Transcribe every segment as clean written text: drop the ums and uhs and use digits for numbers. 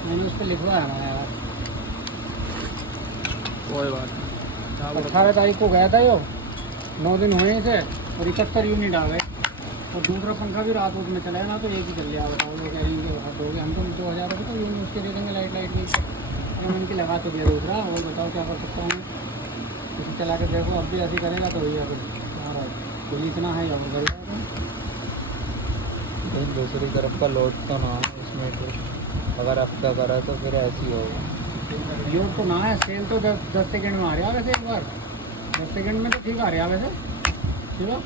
मैंने उस पर लिखवाया ना यार। कोई बात नहीं। 18 तारीख को गया था यो, 9 दिन हुए थे और 71 यूनिट आ गए। और दूसरा पंखा भी रात में चलाया ना तो एक ही चल गया। बताओ वो कह रही है कि हो गया, हम तो 2000 रुपये तो यूनिट उसके दे देंगे लाइट की। मैंने उनकी लगा तो दिया दूसरा। और बताओ क्या कर सकता हूँ, इसे चला के देखो। अब भी ऐसे करेगा तो भैया बिल इतना है और बढ़ लेकिन दूसरी तरफ का लोड तो ना है इसमें, तो अगर हफ्ता करा तो फिर ऐसे ही होगा। योग तो ना है। सेल तो 10 सेकंड में आ रहा है वैसे। एक बार 10 सेकंड में तो ठीक आ रहा है वैसे। चलो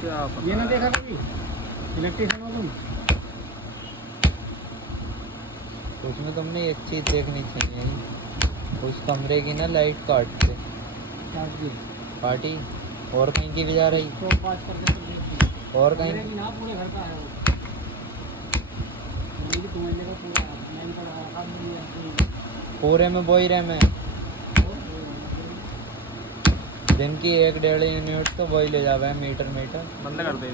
क्या पता ये ना देखा कभी, इलेक्ट्रिशियन हो तुम। उसमें तुमने एक चीज़ देखनी चाहिए, उस कमरे की ना लाइट काटते पार्टी और कहीं की भी जा रही तो बात करके तो देखिए। और कहीं मेरे भी ना पूरे घर का है वो। मेरी तो महीने का पूरा लाइन पड़ा है। अब नहीं है पूरे में बोई रहे में दिन की 1-1.5 यूनिट तो वही ले जावे मीटर। बंद कर दे।